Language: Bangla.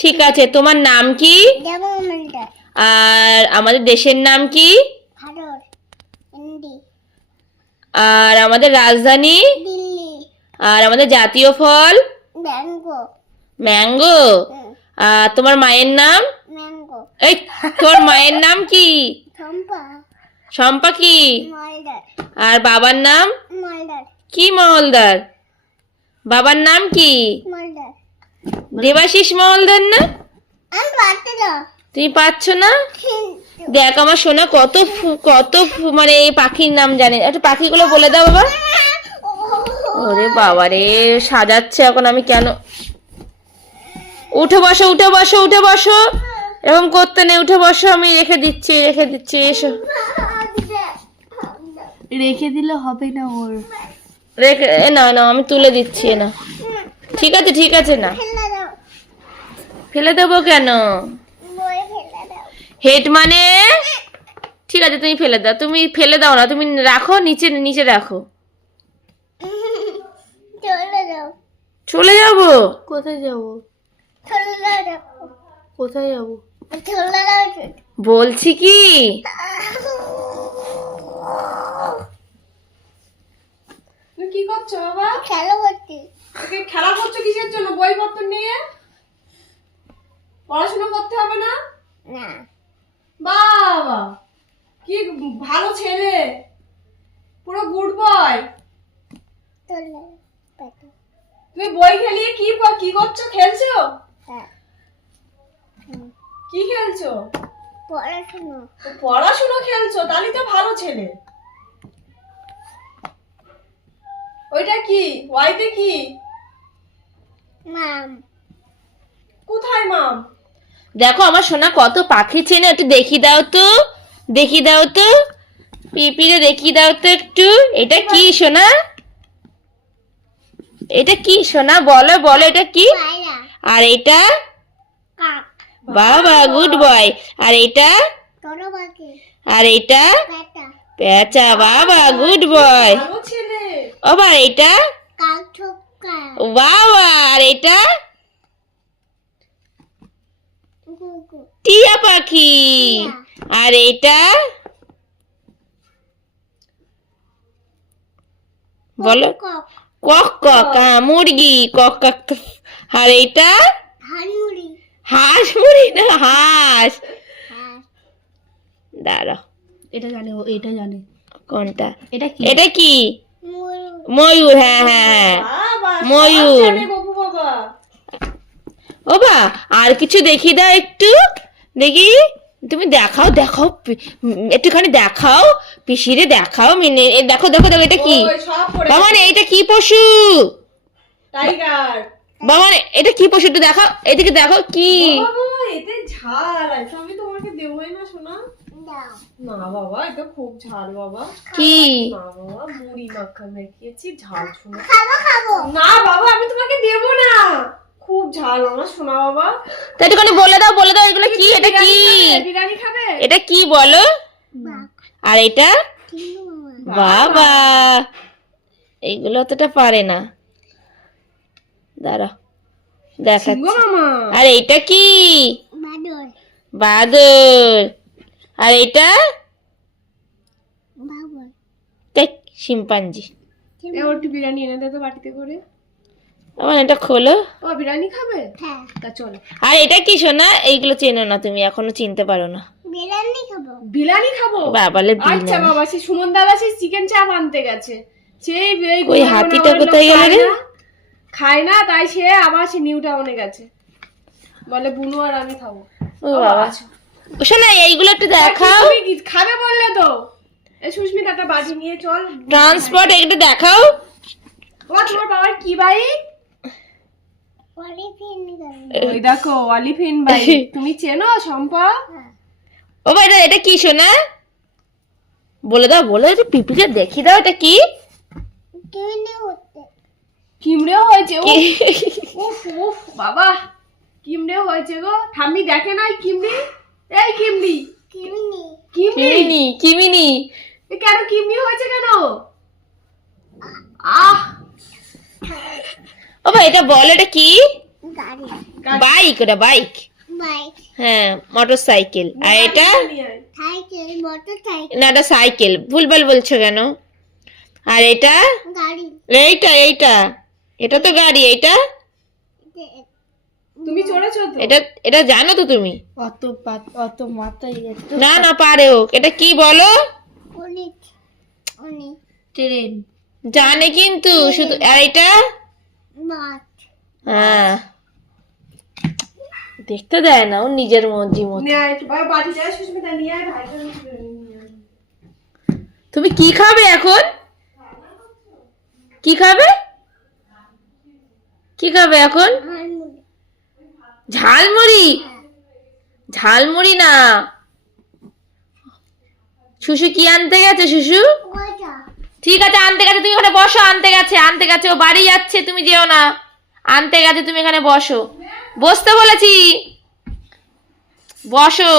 ঠিক আছে, তোমার নাম কি? আর আমাদের দেশের নাম কি? আর আমাদের রাজধানী? আর আমাদের জাতীয় ফল? ম্যাঙ্গো। আর তোমার মায়ের নাম? এই, তোর মায়ের নাম কি? শম্পা কি? আর বাবার নাম কি? মহলদার। বাবার নাম কি? দেবাশিস মহলদার না? তুমি পাচ্ছ না? দেখ আমার সোনা কত মানে পাখির নাম জানে। একটু পাখিগুলো বলে দাও বাবা। ওরে বাবা রে, সাজাচ্ছে এখন। আমি কেন? উঠে বসো, উঠে বসো, উঠে বসো। এরকম করতে নেই, উঠে বসো। আমি রেখে দিচ্ছি, এসো। রেখে দিলে হবে না ওর। রেখে না, আমি তুলে দিচ্ছি না। ঠিক আছে না। ফেলে দেবো কেন? হেড মানে? ঠিক আছে, তুমি ফেলে দাও। তুমি ফেলে দাও না, তুমি রাখো, নিচে রাখো। চলে যাবো? কোথায় যাবো? বলছি কি, তুমি কি করছো বাবা? খেলা করছো কিসের জন্য? বইপত্র নিয়ে পড়াশোনা করতে হবে না? বাবা কি ভালো ছেলে, পুরো গুড বয়। তুমি বই খেলিয়ে কি করছো? খেলছো? কি খেলছো? পড়াশোনা খেলছো, তাহলে তো ভালো ছেলে। ওইটা কি? ওয়াইতে কি? কোথায় মাম? দেখো আমার সোনা কত পাখি চেনে। একটু দেখি দাও তো পিপিরে দেখি দাও তো একটু। এটা কি সোনা? বলো এটা কি? আর এটা? বাবা গুড বয়। আর এটা? পেঁচা। বাবা গুড বয়। ভালো ছেলে। আবার এটা? বাবা। আর এটা? টিয়া পাখি। আর এটা? বলো। কক। মুরগি। কক। আর এটা? হাঁস মুড়ি না, হাঁস। দাঁড়াও, এটা জানে ও, এটা জানে। কোনটা? এটা কি? ময়ূর। হ্যাঁ, বাবা ময়ূর। জানে বাবু বাবা। ওবা আর কিছু দেখি দাও একটু। দেখি, তুমি দেখাও একটুখানি দেখাও। পিসিরে দেখাও। দেখো এটা কি? ওই সব পড়ে বাবা এটা কি পশু? টাইগার। বাবা এটা কি পশু? একটু দেখাও, এদিকে দেখো কি? বাবা এতে ঝাল আছে, আমি তোমাকে দেবই না সোনা। না বাবা, এটা খুব ঝাল বাবা। কি? না বাবা, মুড়ি মাখা মেখেছি, ঝাল শোনা। না বাবা, আমি তোমাকে দেব না, খুব ঝাল আমার সোনা বাবা। তো একটুখানি বলে দাও এগুলো কি? এটা কি? বিরিয়ানি খাবে? এটা কি বলো? আর এটা? বাবা এইগুলো অতটা পারে না। দাঁড়াও দেখাচ্ছি। মামা। আর এটা কি? বাদর। আর এটা? শিম্পাঞ্জি। একটু বিরিয়ানি এনে দে তো বাটিতে করে। আমার এটা খোলো। ও বিরিয়ানি খাবে? হ্যাঁ তা চলো। আর এটা কি সোনা? এইগুলো চেনো না তুমি, এখনো চিনতে পারো না। বিরিয়ানি খাবো? বাবালে আচ্ছা বাবা, সেই সুমন দাদা সেই চিকেন চাপ আনতে গেছে। সেই ওই হাতিটা কোথায় গেল রে? খায় না, তাই সে আবার সে নিউ টাউনে গেছে। বলে বুনু আর আমি খাবো। ও বাবা শোনা, এইগুলো একটু দেখাও। তুমি খাবে বললে তো। এই সুস্মিতা একটা বাটি নিয়ে চল। ট্রান্সপোর্ট একটু দেখাও। ও তোমার বাবার কি বাইক? ওই দেখো অলিফিন বাইক। তুমি চেনো শম্পা? ও ভাই এটা কি সোনা? বলে দাও পিপিকে দেখি দাও। এটা কি? কিমড়েও হয়েছে। উফ বাবা, কিমড়েও হয়েছে গো। ঠাম্মি দেখে নাই কিমড়ি? এই কিমড়ি। কিমিনি। কেন কিমড়ি হয়েছে কেন? ও ভাই এটা বল, এটা কি? বাইক, ওটা বাইক। হ্যাঁ, মোটর সাইকেল। আর এটা না, এটা সাইকেল। ভুলভাল বলছো কেন? আর এটা এইটা এইটা এটা তো গাড়ি। এটা তুমি চড়েছো তো? এটা এটা জানো তো তুমি? অত মাথায় না না, পারেও। এটা কি বলো? ট্রেন। জানে কিন্তু শুধু। আর এটা হ্যাঁ, দেখতে দেয় না, ও নিজের মর্জি মতো। নিয়ে আয়, বাড়ি যায় সুস্মিতা, নিয়ে আয় ভাইটা নিয়ে আয়। তুমি কি খাবে এখন? কি খাবে? কি খাবে এখন? ঝালমুড়ি? ঝালমুড়ি না, শুশু কি আনতে গেছে? শুশু ঠিক আছে, আনতে গেছে। তুমি এখানে বসো। আনতে গেছে, ও বাড়ি যাচ্ছে, তুমি যেও না। আনতে গেছে, তুমি এখানে বসো। বসতে বলেছি, বসো।